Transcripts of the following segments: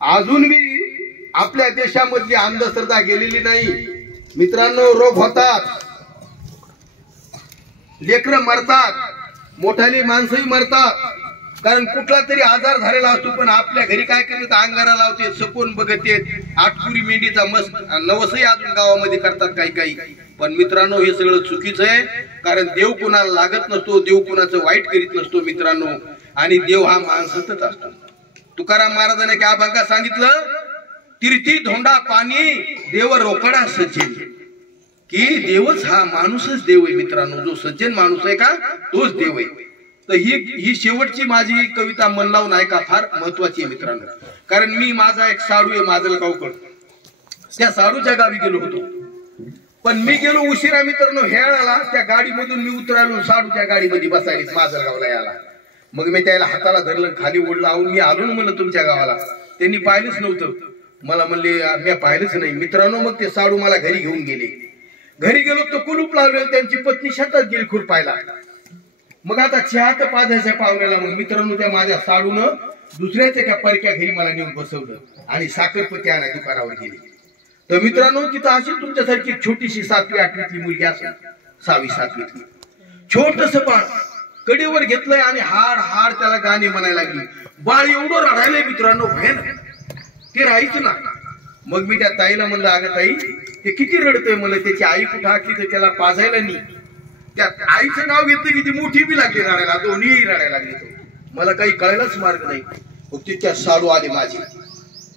अजून बी आपल्या देशामधली अंधश्रद्धा गेलेली नाही मित्रांनो. रोग होतात, लेकरं मरतात, मोठाली माणसंही मरतात, कारण कुठला तरी आजार झालेला असतो. पण आपल्या घरी काय करतात, अंगारा लावते, सपोन बघते, आठपुरी मेंढीचा मस्त नवसही अजून गावामध्ये करतात काही काही. पण मित्रांनो हे सगळं चुकीचं आहे, कारण देव कुणाला लागत नसतो, देव कुणाचं वाईट करीत नसतो मित्रांनो. आणि देव हा माणसातच असतो. तुकाराम महाराजांनी काय अभंगात सांगितलं, तीर्थी धोंडा पाणी देव रोकडा सज्जन, की देवच हा माणूसच देव आहे मित्रांनो. जो सज्जन माणूस आहे का तोच देव आहे. तर ही शेवटची माझी कविता मन लावून ऐका, फार महत्वाची आहे मित्रांनो. कारण मी माझा एक साडू आहे माजलगावकर, त्या साडूच्या गावी गेलो होतो. पण मी गेलो उशिरा मित्रांनो. हेळाला त्या गाडीमधून मी उतरालो, साडूच्या गाडीमध्ये बसायला माजलगावला याला. मग मी त्याला हाताला धरलं, खाली ओढला, मी आलो ना म्हणलं तुमच्या गावाला. त्यांनी पाहिलंच नव्हतं. मला म्हणले मी पाहिलंच नाही मित्रांनो. मग ते साडू मला घरी घेऊन गेले. घरी गेलो तर कुलूप लावले, त्यांची पत्नी शेतात गेली खुरपायला. मग आता चहा तर पाजायच्या पाहुण्याला. मग मित्रांनो त्या माझ्या साडूनं दुसऱ्याच एका परक्या घरी मला नेऊन बसवलं आणि साखरपती आणा दुकानावर गेली. तर मित्रांनो तिथं अशी तुमच्यासारखी छोटीशी 7वी 8वीतली मुलगी असेल, 6वी 7वीतली, छोटस बाळ कडेवर घेतलंय आणि हाड हाड त्याला गाणी म्हणायला लागली. बाळ एवढं रडायलंय मित्रांनो, भयानक, ते राहायचं ना. मग मी त्या ताईला म्हणलं, अगं ताई ते किती रडतोय, मला त्याची आई कुठं असली तर त्याला पाजायला नाही. त्या आईचं नाव घेतलं की ती मोठी बी लागली रडायला, दोन्ही रडायला लागली. मला काही कळायलाच मार्ग नाही. मग तितक्या साडू आले माझे.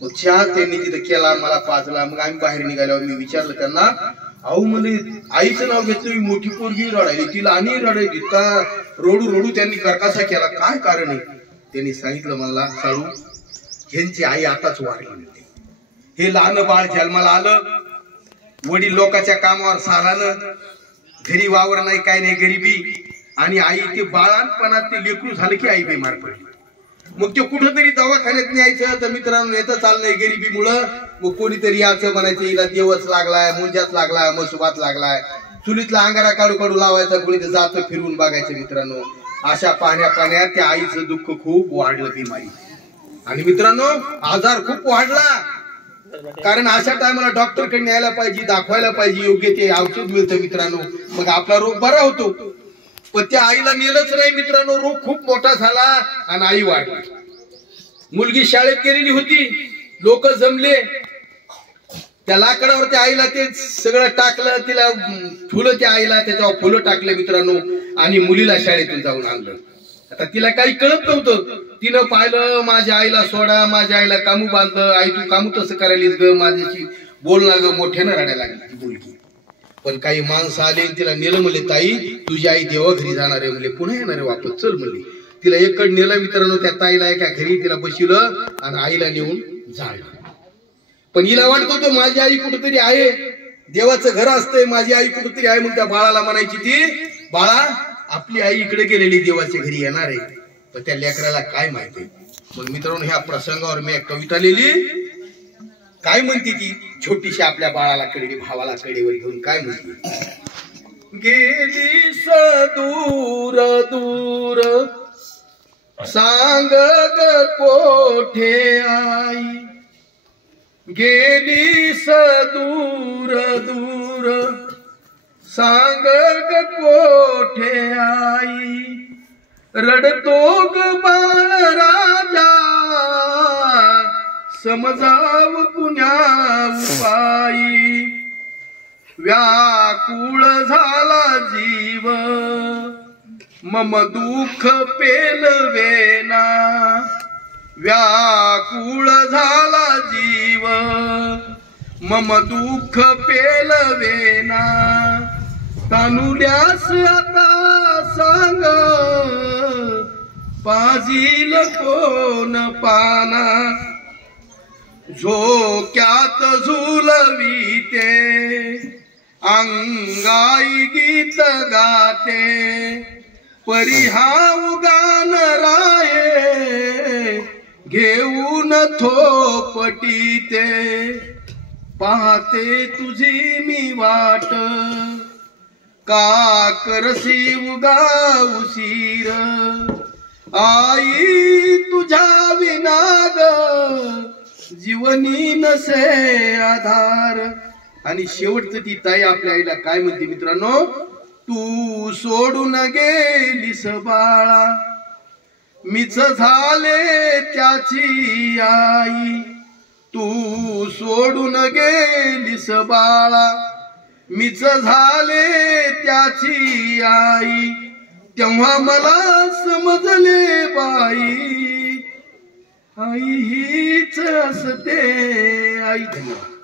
मग चहा त्यांनी तिथं केला, मला पाजला. मग आम्ही बाहेर निघाल्यावर मी विचारलं त्यांना, अहो म्हणजे आईचं नाव घेतलं, मोठी पोरगी रडायली, तिला आणि रडायली का, रडू रडू त्यांनी करकासा केला, काय कारण आहे. त्यांनी सांगितलं मला, साडू ह्यांची आई आताच वारली. हे लहान बाळ जन्माला आलं, वडील लोकांच्या कामावर सारानं, घरी वावर नाही, काय नाही, गरिबी. आणि आई ते बाळांपणात ते लेकरू झालं की आई बेमार पडली. मग ते कुठंतरी दवाखान्यात न्यायचं. तर मित्रांनो येतं चाललंय गरिबीमुळं. मग कोणीतरी याचं म्हणायचं हिला देवच लागलाय, मुंजात लागलाय, मसुबात लागलाय, चुलीतला अंगारा काढू काढू लावायचा, कोणी जातं फिरून बघायचं मित्रांनो. अशा पाण्यात त्या आईचं दुःख खूप वाढलं, बिमारी. आणि मित्रांनो आजार खूप वाढला. कारण अशा टायमाला डॉक्टर कडे न्यायला पाहिजे, दाखवायला पाहिजे, योग्य ते औषध मिळतं मित्रांनो, मग आपला रोग बरा होतो. पण त्या आईला नेलंच नाही मित्रांनो. रोग खूप मोठा झाला आणि आई वाढली. मुलगी शाळेत गेलेली होती, लोक जमले, त्या लाकडावर त्या आईला ते सगळं टाकलं, तिला फुलं त्या आईला त्याच्यावर फुलं टाकले मित्रांनो, आणि मुलीला शाळेतून जाऊन आणलं. आता तिला काही कळत नव्हतं. तिनं पाहिलं, माझ्या आईला सोडा, माझ्या आईला कामू बांधलं, आई तू कामू तसं करायलीस ग, माझ्याशी बोलणं ग, मोठ्यानं रडायला लागली ती मुलगी. पण काही माणसं आले तिला नेलं. म्हणले ताई तुझी आई देवा घरी जाणार आहे, म्हणले पुन्हा येणार आहे वापस, चल म्हणले. तिला एककडे नेलं मित्रांनो, त्या ताईला एका घरी तिला बसवलं आणि आईला नेऊन जाळलं. पण हिला वाटत होतं माझी आई कुठेतरी आहे, देवाचं घर असतंय, माझी आई कुठेतरी आहे. मग त्या बाळाला म्हणायची ती, बाळा आपली आई इकडे गेलेली, देवाच्या घरी येणार आहे. पण त्या लेकराला काय माहिती. मग मित्रांनो ह्या प्रसंगावर मी एक कविता लिहिली. काय म्हणते ती, छोटीशी आपल्या बाळाला कडे, भावाला कडेवर घेऊन काय म्हणते, गेली दूर दूर सांग ग कोठे आई, गेली दूर दूर सांग ग कोठे आई, रडतो ग बाळ राजा समजाव पुण्या उपाई, व्याकुळ झाला जीव मम दुःख पेलवेना, व्याकुळ झाला जीव मम दुःख पेलवेना, तानुल्यास आता सांग पाजील कोण पाना, झोक्यात झुलवीते अंगाई गीत गाते, परिहाव गान राये घेऊन थोपटीते, पाहते तुझी मी वाट का करसी उगा उशीर, आई तुझ्या विना ग जीवनी नसे आधार. आणि शेवटचं ती ताई आपल्या आईला काय म्हणते मित्रांनो, तू सोडून गेलीस बाळा, मीच झाले त्याची आई. तू सोडून गेलीस बाळा, मीच झाले त्याची आई. तेव्हा मला समजले बाई, आई हीच असते आई. धन्यवाद.